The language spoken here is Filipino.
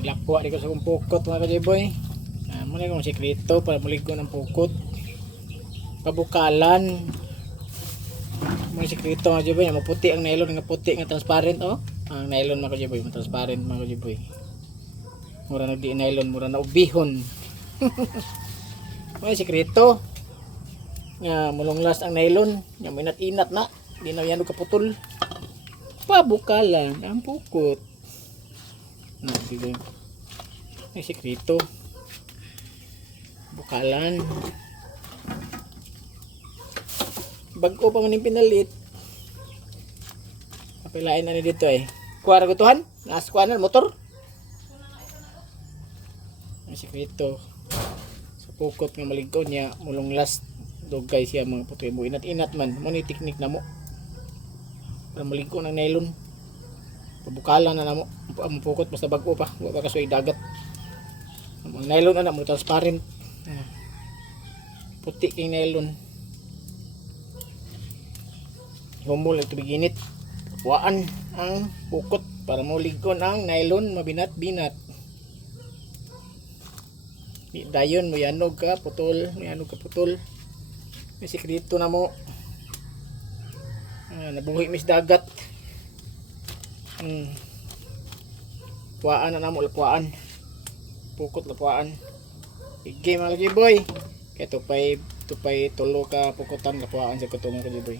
Naglakwa di ko sa kong pukot mga kajiboy. Muna kong sikreto para muligo ng pukot. Pabukalan. Muna sikreto mga kajiboy. Maputi ang nylon nga puti nga transparent oh. Ang nylon mga kajiboy, transparent mga kajiboy. Mura na di nylon, mura na ubihon. Muna sikreto. Nga mulonglas ang nylon, nga minat-inat na. Di na yan kaputol. Pabukalan ang pukot. May sikreto. Bukalan. Bago pa man yung pinalit. Kapilain na ni dito eh. Kuha ragutuhan? Naaskuha na motor? May sikreto. Sa pukot nga maligko niya, mulong last dugay siya mga putoy mo. Inat-inat man. Muna yung teknik na mo. Para maligko ng nylon. Pabukalan na mo ang pukot basta bago pa wa pa kasoy dagat ang nylon ana mo transparent puti kay nylon humol ito biginit waan ang pukot para mauligkon ang nylon mabinat-binat dayon mo yanog ka putol may sikreto na mo nabuhi mis dagat puaan na namo lapuan pukot lapuan sige mga kajiboy kaya tupay tulo ka pukutan lapuan sa kutungan kajiboy